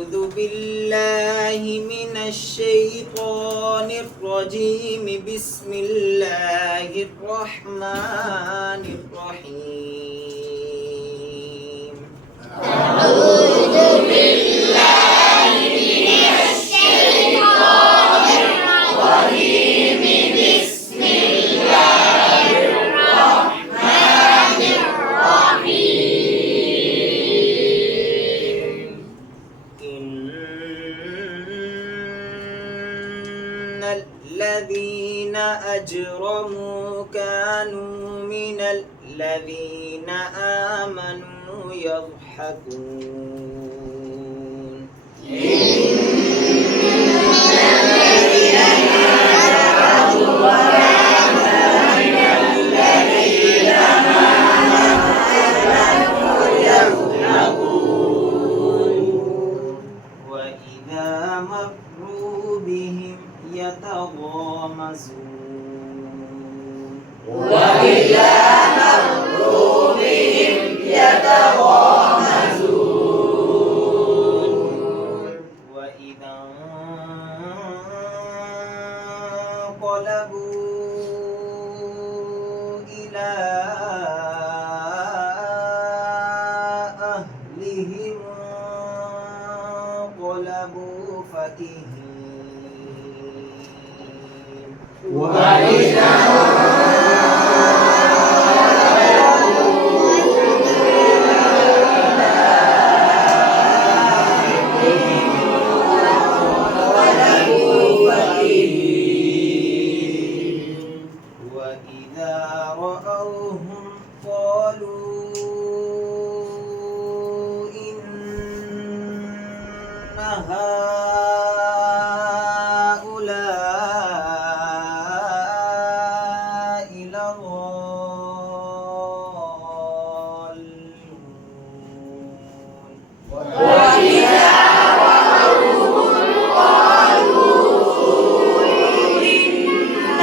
أعوذ بالله من الشيطان الرجيم بسم الله الرحمن الرحيم أعوذ بالله من الشيطان الرجيم بسم الله الرحمن الرحيم إن الذين أجرموا كانوا من الذين آمنوا يضحكون وإذا مروا بهم يتغامزون وإذا مروا بهم يتغامزون وإذا انقلبوا إلى أهلهم انقلبوا فكهين وإذا وإذا رأوهم قالوا إن هؤلاء لضالون وإذا رأوهم قالوا إن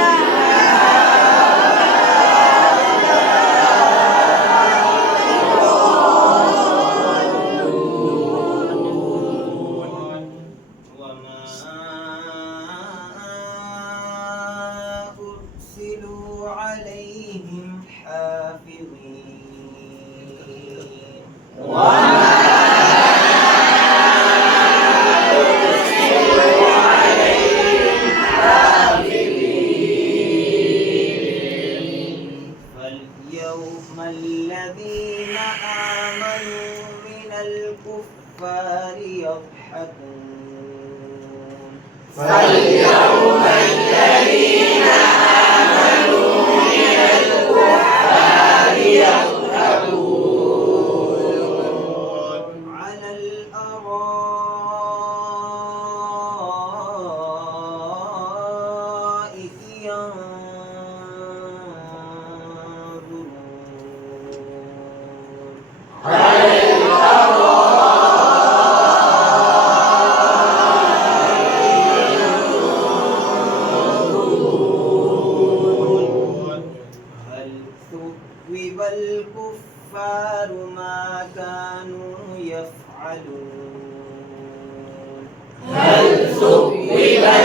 وما أرسلوا عليهم حافظين فاليوم الذين آمنوا من الكفار يضحكون فاليوم الذين آمنوا من الكفار يضحكون على الأرائك ينظرون على هل ثوب الكفار ما كانوا يفعلون هل ثوب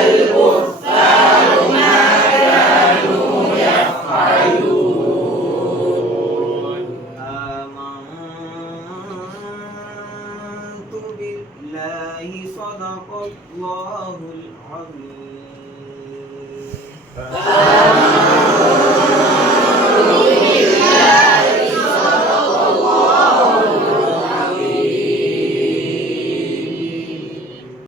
الكفار ما كانوا يفعلون آمنت بالله صدق الله العظيم